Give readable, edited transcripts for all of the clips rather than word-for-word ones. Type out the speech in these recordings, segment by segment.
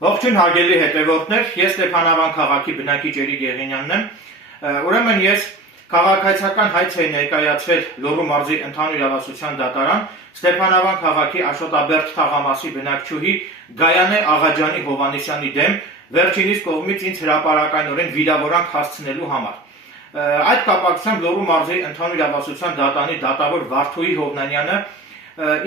Ողջույն հարգելի հետևորդներ, ես Ստեփանավան քաղաքի բնակիչ Էրիկ Եղինյանն եմ։ Ուրեմն ես քաղաքացիական հայց էի ներկայացրել Լոռու մարզի ընդհանուր իրավասության դատարան Ստեփանավան քաղաքի Աշոտաբերդ թաղամասի բնակչուհի Գայանե Աղաջանի Հովհաննիսյանի դեմ վերջինիս կողմից ինձ հրապարակայնորեն վիրավորանք հասցնելու համար։ Այդ կապակցությամբ Լոռու մարզի ընդհանուր իրավասության դատարանի դատավոր Վարդուհի Հովնանյանը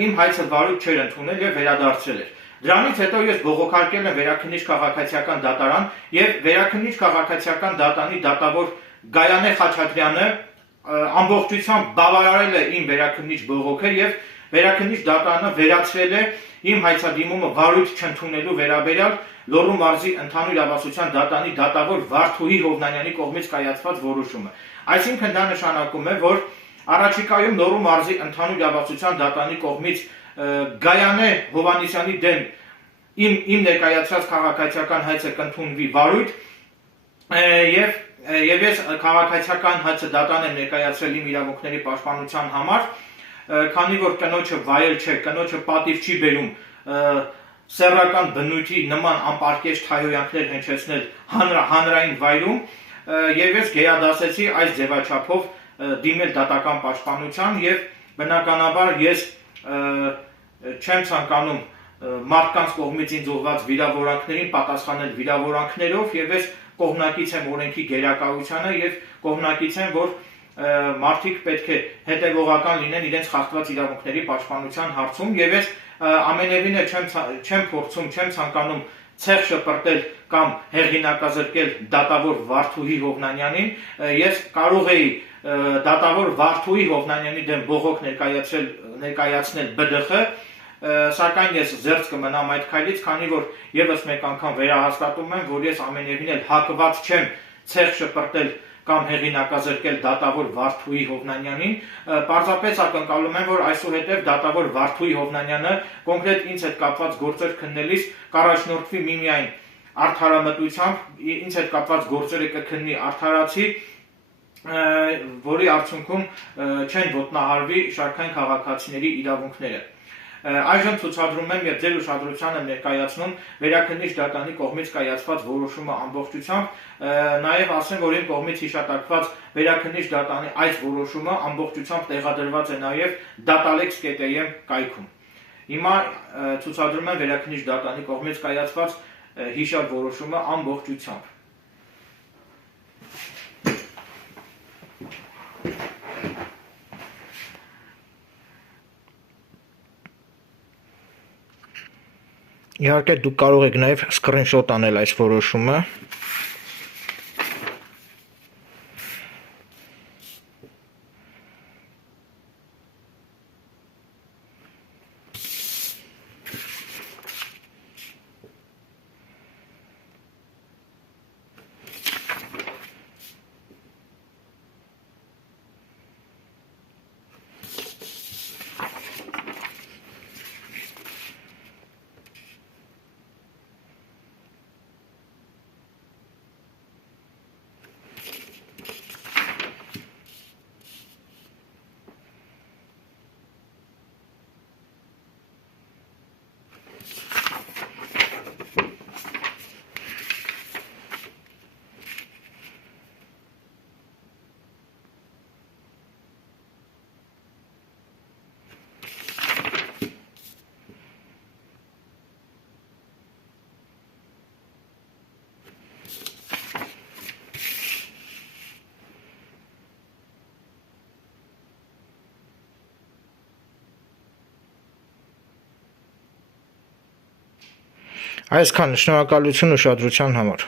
իմ հայցը վարույթ չէր ընդունել եւ վերադարձրել էր։ Դրանից հետո ես բողոքարկել եմ Վերաքննիչ քաղաքացիական դատարան եւ Վերաքննիչ քաղաքացիական դատարանի դատավոր Գայանե Խաչատրյանը ամբողջությամբ բավարարել է իմ վերաքննիչ բողոքը եւ Վերաքննիչ դատարանը վերացրել է իմ հայցադիմումը վարույթ չընդունելու վերաբերյալ Լոռու մարզի ընդհանուր իրավասության դատարանի դատավոր Վարդուհի Հովնանյանի կողմից կայացված որոշումը։ Այսինքն դա նշանակում է, որ առաջիկայում Լոռու մարզի ընդհանուր իրավասության դատարանի կողմից Գայանե Հովհաննիսյանի դեմ իմ ներկայացրած քաղաքացիական հայցը կընդունվի վարույթ եւ ես քաղաքացիական հայցը դատարան եմ ներկայացրել իմ իրավունքների պաշտպանության համար, քանի որ կնոջը վայել չէ, կնոջը պատիվ չի բերում սեռական բնույթի նման անպարկեշտ հայհոյանքներ հնչեցնել հանրային վայրում եւ ես գերադասեցի այս ձևաչափով դիմել դատական պաշտպանության եւ բնականաբար ես չեմ ցանկանում մարդկանց կողմից ինձ ուղղված վիրավորանքներին պատասխանել վիրավորանքներով եւ ես կողմնակից եմ օրենքի գերակայությանը եւ կողմնակից եմ, որ մարդիկ պետք է հետեւողական լինեն իրենց խախտված իրավունքների պաշտպանության հարցում եւ ես ամենևին չեմ փորձում, չեմ ցանկանում ցեղ շպրտել կամ հեղինակազրկել դատավոր Վարդուհի Հովնանյանին, ես կարող էի դատավոր Վարդուհի Հովնանյանի դեմ բողոք ներկայացնել ԲԴԽ, սակայն ես զերծ կմնամ այդ քայլից, քանի որ եւս մեկ անգամ վերահաստատում եմ, որ ես ամենևին էլ հակված չեմ ցեղ շպրտել կամ հեղինակազրկել դատավոր Վարդուհի Հովնանյանին, պարզապես ակնկալում եմ, որ այսուհետև դատավոր Վարդուհի Հովնանյանը կոնկրետ ինձ հետ կապված գործեր քննելիս կառաջնորդվի միմիայն արդարամտությամբ, ինձ հետ կապված գործերը կքննի արդարացի, որի արդյունքում չեն ոտնահարվի շարքային քաղաքացիների իրավունքները։ Այժմ ցուցադրում եմ եւ ձեր ուշադրությանը ներկայացնում Վերաքննիչ դատարանի կողմից կայացված որոշումը ամբողջությամբ, նաեւ ասեմ, որ իմ կողմից հիշատակված Վերաքննիչ դատարանի այս որոշումը ամբողջությամբ տեղադրված է նաեւ datalex.am կայքում։ Հիմա ցուցադրում եմ Վերաքննիչ դատարանի կողմից կայացված հիշյալ որոշումը ամբողջությամբ։ Իհարկե դուք կարող եք նաև սկրինշոտ անել այս որոշումը։ Այսքան, շնորհակալություն ուշադրության համար։